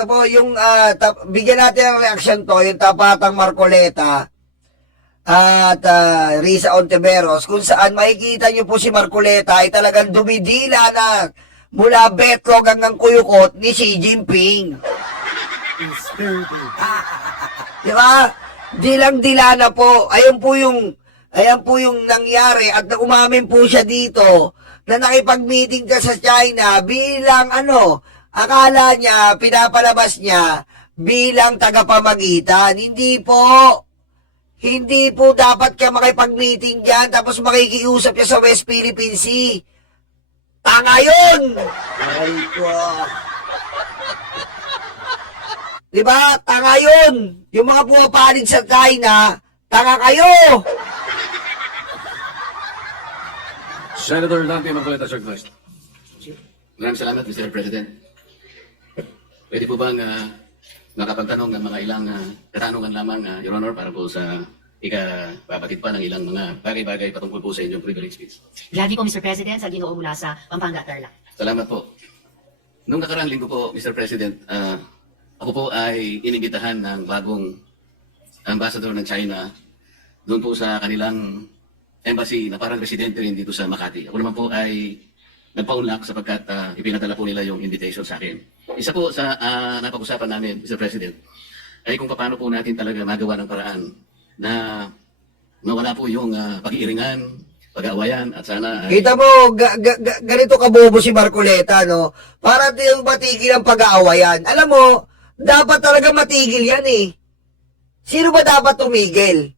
ito po, yung bigyan natin ng reaksyon to, yung Tapatang Marcoleta at Risa Ontiveros, kung saan makikita nyo po si Marcoleta ay talagang dumidila na mula betlog hanggang kuyukot ni Xi Jinping. Di ba? Dilang-dila na po. Ayan po yung nangyari at umamin po siya dito na nakipag-meeting ka sa China bilang akala niya, pinapalabas niya bilang tagapamagitan. Hindi po dapat ka makipag-meeting dyan tapos makikiusap siya sa West Philippine Sea. Tanga yun! Ay ko. Diba? Tanga yun! Yung mga pumapanig sa China, tanga kayo! Senator Dante Marcoleta, sir, first. Maraming salamat, Mr. President. Pwede po bang nakapagtanong ng mga ilang katanungan lamang, Your Honor, para po sa ikababatid pa ng ilang mga bagay-bagay patungkol po sa inyong privilege speech. Lagi po, Mr. President, sa Ginoo mula sa Pampanga, Tarlac. Salamat po. Noong nakaraang linggo po, Mr. President, ako po ay inibitahan ng bagong ambassador ng China doon po sa kanilang embassy na parang residente rin dito sa Makati. Ako naman po ay nagpaunlak sapagkat ipinadala po nila yung invitation sa akin. Isa po sa napag-usapan namin, Mr. President, ay kung paano po natin talaga magawa ng paraan na mawala po yung pag-iiringan, pag-aawayan, at sana ay... Kita mo, ganito kabobo si Marcoleta, no? Para yung matigil ang pag-aawayan. Alam mo, dapat talaga matigil yan eh. Sino ba dapat tumigil?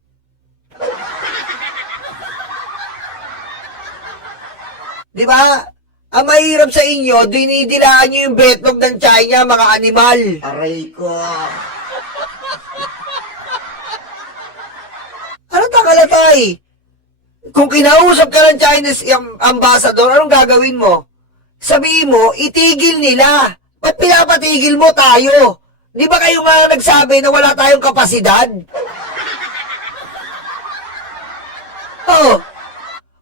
Di ba? Ang mahirap sa inyo, dinidilaan nyo yung betlog ng China, mga animal. Aray ko. Ano takalatay? Kung kinausap ka ng Chinese ambassador, anong gagawin mo? Sabihin mo, itigil nila. Ba't pinapatigil mo tayo? Di ba kayo nga nagsabi na wala tayong kapasidad? Oh,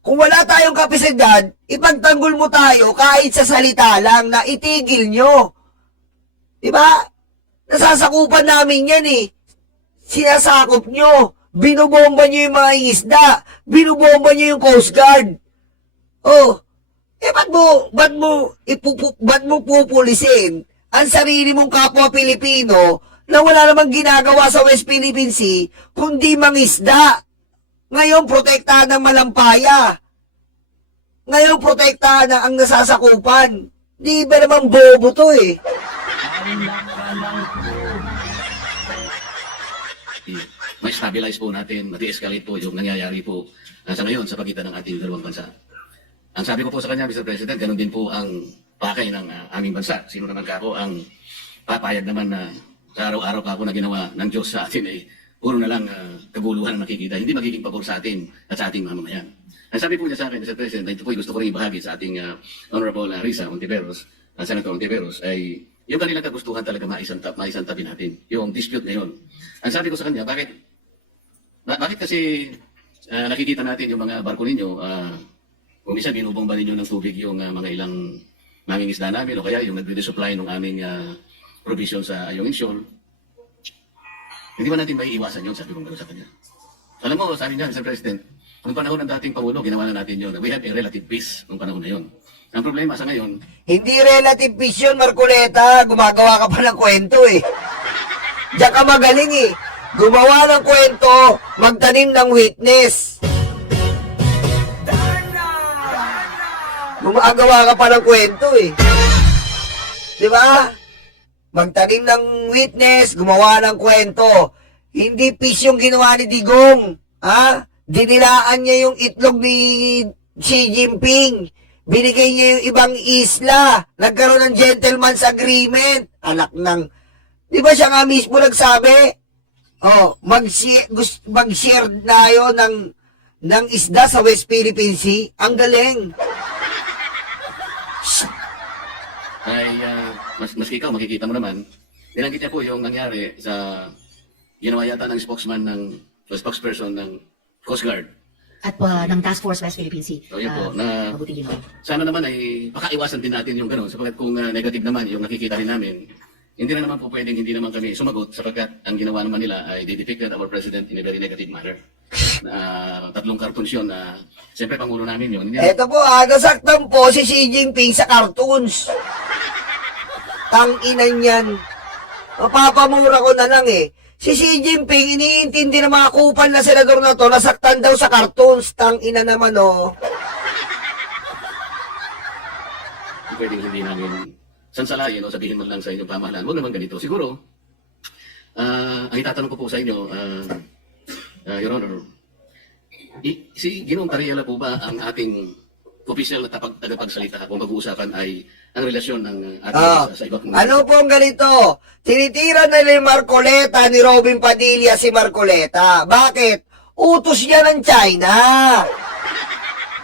kung wala tayong kapasidad, ipagtanggol mo tayo kahit sa salita lang na itigil nyo. Di ba? Nasasakupan namin yan eh. Sinasakop nyo. Binubomba nyo yung mga isda. Binubomba nyo yung Coast Guard. Oh, ba't mo pupulisin ang sarili mong kapwa Pilipino na wala namang ginagawa sa West Philippine Sea kundi mangisda? Ngayon, protektahan ng malampaya. Ngayon, protektahan na ang nasasakupan. Di ba naman bobo to eh? Ma-stabilize po natin, ma-de-escalate po yung nangyayari po sa ngayon sa pagitan ng ating dalawang bansa. Ang sabi ko po sa kanya, Mr. President, ganun din po ang pakay ng aming bansa. Sino naman ka ako ang papayag naman na sa araw-araw ka ako na ginawa ng Diyos sa atin ay puro na lang kaguluhan ang nakikita. Hindi magiging pabor sa atin at sa ating mamamayan. Ang sabi po niya sa akin, Mr. President, ito po gusto ko rin ibahagi sa ating Honorable Risa Ontiveros, Senator Ontiveros, ay yung kanilang kagustuhan talaga maisantabi natin. Yung dispute ngayon. Ang sabi ko sa kanya, bakit kasi nakikita natin yung mga barko ninyo, kung minsan binubomba ninyo ng tubig yung mga ilang mangingisda namin o kaya yung nagre-resupply ng aming provision sa Ayungin Shoal, hindi ba natin may iwasan yun? Sabi ko gano'n sa kanya. Alam mo, sabi niya, Mr. President, nung panahon ng dating Pangulo, ginawa na natin yun. We have a relative peace nung panahon na yun. Ang problema sa ngayon, hindi relative peace yun, Marcoleta. Gumagawa ka pa ng kwento eh. Diyan ka magaling eh. Gumawa ng kwento, magtanim ng witness. Gumagawa ka pa ng kwento eh. Di ba? Magtanim ng witness, gumawa ng kwento. Hindi peace yung ginawa ni Digong. Ha? Dinilaan niya yung itlog ni Xi Jinping. Binigay niya yung ibang isla. Nagkaroon ng gentleman's agreement. Anak ng... Di ba siya nga mismo nagsabi? Oh, mag-share tayo ng isda sa West Philippine Sea. Ang galing. ay maski ikaw makikita mo naman, nilanggit niya po yung nangyari sa ginawa yata ng spokesperson ng Coast Guard. At ng Task Force West Philippine Sea. So yun po, na Mabuti Ginoo. sana naman ay pakaiwasan din natin yung gano'n sapagkat kung negative naman yung nakikita rin namin, hindi na naman po pwedeng hindi naman kami sumagot sapagkat ang ginawa naman nila ay they depicted our president in a very negative manner. Tatlong cartoons yun na siyempre pangulo namin yun. Hindi Eto po, nasaktan po si Xi Jinping sa cartoons. Tang-inan yan. Mapapamura ko na lang eh. Si Xi Jinping, iniintindi ng mga kupal na senador na to, nasaktan daw sa cartoons. Tang-ina naman, oh. pwedeng hindi namin sansalayin o sabihin mo lang sa inyong pamahalaan. Huwag naman ganito. Siguro, ang itatanong ko po sa inyo, Your Honor, si Ginoong Tariela po ba ang ating official na tagapagsalita kung pag-uusapan ay ang relasyon ng ating sa iba't mga... Ano po ang ganito? Tinitira na ni Marcoleta, ni Robin Padilla si Marcoleta. Bakit? Utos niya ng China.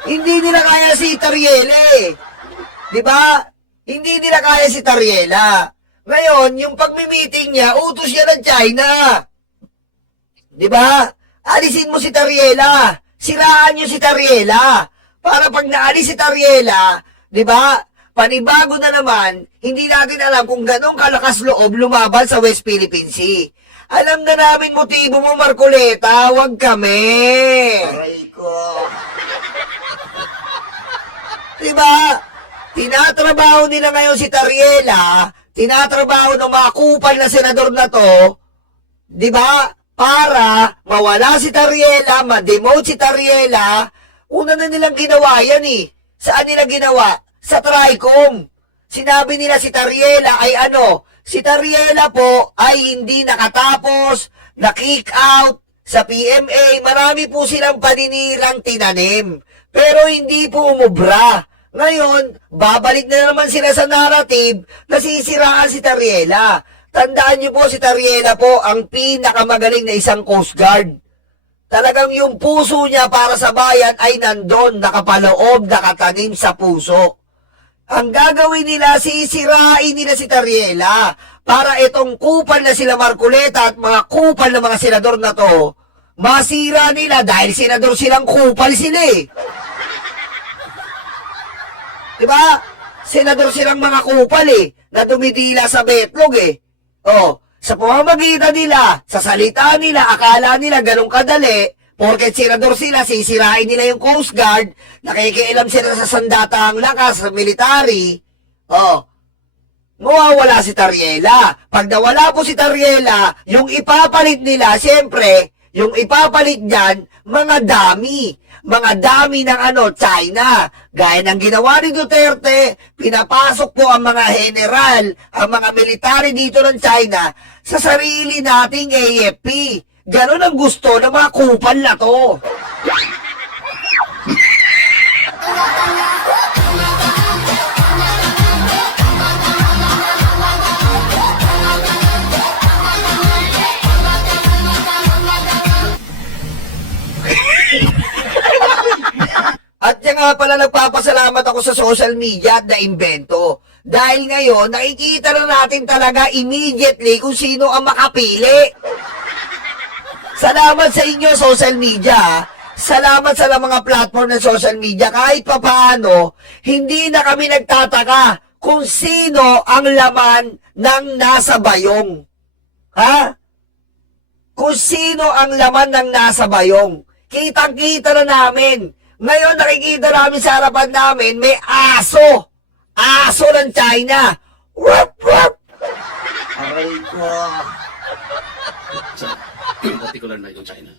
Hindi nila kaya si Tariela eh. Di ba? Hindi nila kaya si Tariela. Ngayon, yung pagmi-meeting niya, utos niya ng China. Di ba? Alisin mo si Tariela. Siraan niyo si Tariela. Para pag naalis si Tariela, di ba? Panibago na naman, hindi natin alam kung ganong kalakas loob lumaban sa West Philippine Sea. Alam na namin motibo mo, Marcoleta. Huwag kami. Aray ko. Diba? Tinatrabaho nila ngayon si Tariela, tinatrabaho ng mga kupal na senador na to, diba? Para mawala si Tariela, ma-demote si Tariela. Una na nilang ginawa yan eh. Saan nila ginawa? Sa TRICOM. Sinabi nila si Tariela ay ano? Si Tariela po ay hindi nakatapos, na-kick out sa PMA. Marami po silang paninirang tinanim. Pero hindi po umubra. Ngayon, babalik na naman sila sa narrative na sisiraan si Tariela. Tandaan niyo po si Tariela po ang pinakamagaling na isang Coast Guard. Talagang yung puso niya para sa bayan ay nandun, nakapaloob, nakatanim sa puso. Ang gagawin nila, sisirain nila si Tariela para itong kupal na sila Marcoleta at mga kupal na mga senador na to, masira nila dahil senador silang kupal sila eh. Diba? Senador silang mga kupal eh, na dumidila sa betlog eh. Oh, sa pamamagitan nila, sa salita nila, akala nila ganun kadali, porket senador sila, sisirain nila yung Coast Guard, nakikialam sila sa sandatang lakas, sa military, oh, mawawala si Tariela. Pag nawala po si Tariela, yung ipapalit nila, siyempre, yung ipapalit dyan, mga dami ng China. Gaya ng ginawa ni Duterte, pinapasok po ang mga general, ang mga military dito ng China sa sarili nating AFP. Ganon ang gusto ng mga kupal na to. At yan nga pala, nagpapasalamat ako sa social media at na-invento. Dahil ngayon, nakikita na natin talaga immediately kung sino ang makapili. Salamat sa inyo, social media. Salamat sa mga platform ng social media. Kahit papaano, hindi na kami nagtataka kung sino ang laman ng nasa bayong. Ha? Kung sino ang laman ng nasa bayong. Kitang-kita na namin. Ngayon, nakikita namin sa harapan namin, may aso. Aso ng China. Rup, rup. Aray ko. Sa particular na itong China.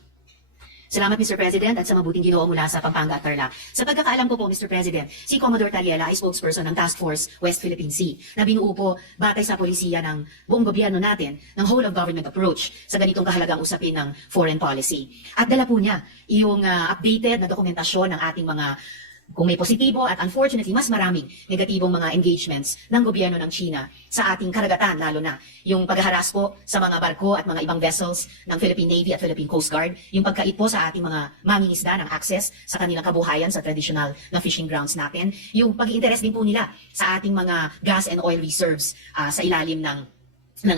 Salamat, Mr. President, at sa mabuting ginoo mula sa Pampanga at Tarlac. Sa pagkakaalam ko po, Mr. President, si Commodore Tariela ay spokesperson ng Task Force West Philippine Sea na binuo po batay sa polisiya ng buong gobyerno natin ng whole of government approach sa ganitong kahalagang usapin ng foreign policy. At dala po niya yung updated na dokumentasyon ng ating mga, kung may positibo at unfortunately mas maraming negatibong mga engagements ng gobyerno ng China sa ating karagatan, lalo na yung paghaharas po sa mga barko at mga ibang vessels ng Philippine Navy at Philippine Coast Guard, yung pagkait po sa ating mga mangingisda ng access sa kanilang kabuhayan sa traditional na fishing grounds natin, yung pag-i-interest din po nila sa ating mga gas and oil reserves sa ilalim ng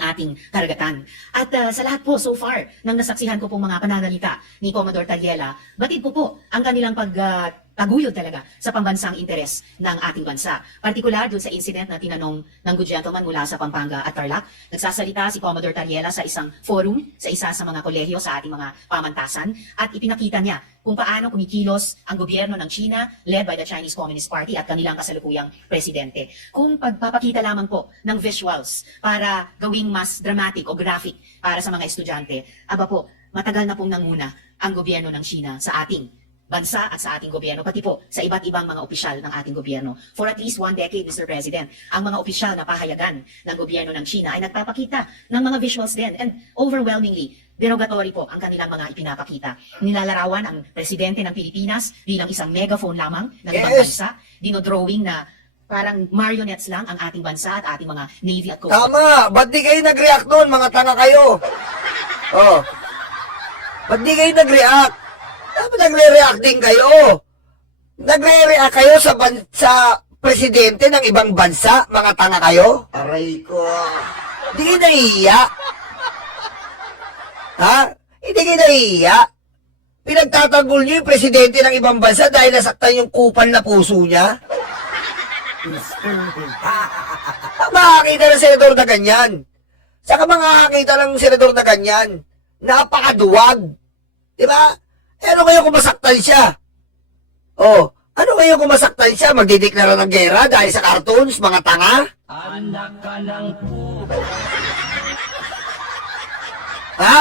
ating karagatan. At sa lahat po so far ng nasaksihan ko pong mga pananalita ni Commodore Tariela, batid po ang kanilang taguyod talaga sa pambansang interes ng ating bansa. Partikular dun sa incident na tinanong ng good gentleman mula sa Pampanga at Tarlac, nagsasalita si Commodore Tariela sa isang forum sa isa sa mga kolehiyo sa ating mga pamantasan at ipinakita niya kung paano kumikilos ang gobyerno ng China led by the Chinese Communist Party at kanilang kasalukuyang presidente. Kung pagpapakita lamang po ng visuals para gawing mas dramatic o graphic para sa mga estudyante, aba po, matagal na pong nanguna ang gobyerno ng China sa ating bansa at sa ating gobyerno, pati po sa iba't ibang mga opisyal ng ating gobyerno. For at least 1 decade, Mr. President, ang mga opisyal na pahayagan ng gobyerno ng China ay nagpapakita ng mga visuals din and overwhelmingly, derogatory po ang kanilang mga ipinapakita. Nilalarawan ang presidente ng Pilipinas bilang isang megaphone lamang ng ibang Yes. bansa, dinodrawing na parang marionettes lang ang ating bansa at ating mga Navy at Coast Guard. Tama! Ba't di kayo nag-react doon? Mga tanga kayo! Oh. Ba't di kayo nag-react? Dapat nagre-react din kayo. Nagre-react kayo sa presidente ng ibang bansa, mga tanga kayo? Aray ko. Hindi kayo nahihiya. Ha? Hindi kayo nahihiya. Pinagtatanggol niyo yung presidente ng ibang bansa dahil nasaktan yung kupal na puso niya? Makakita ng senador na ganyan. Saka makakita ng senador na ganyan. Napakaduwag. Diba? Eh, ano kayo kung masaktan siya? Oh, ano kayo kung masaktan siya? Magdideklara ng gera dahil sa cartoons, mga tanga? Anak ka ng po. Ha?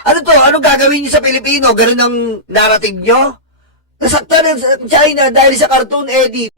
Ano to? Ano gagawin niyo sa Pilipino? Ganun ang narrative nyo? Nasaktan ng China dahil sa cartoon, Eddie.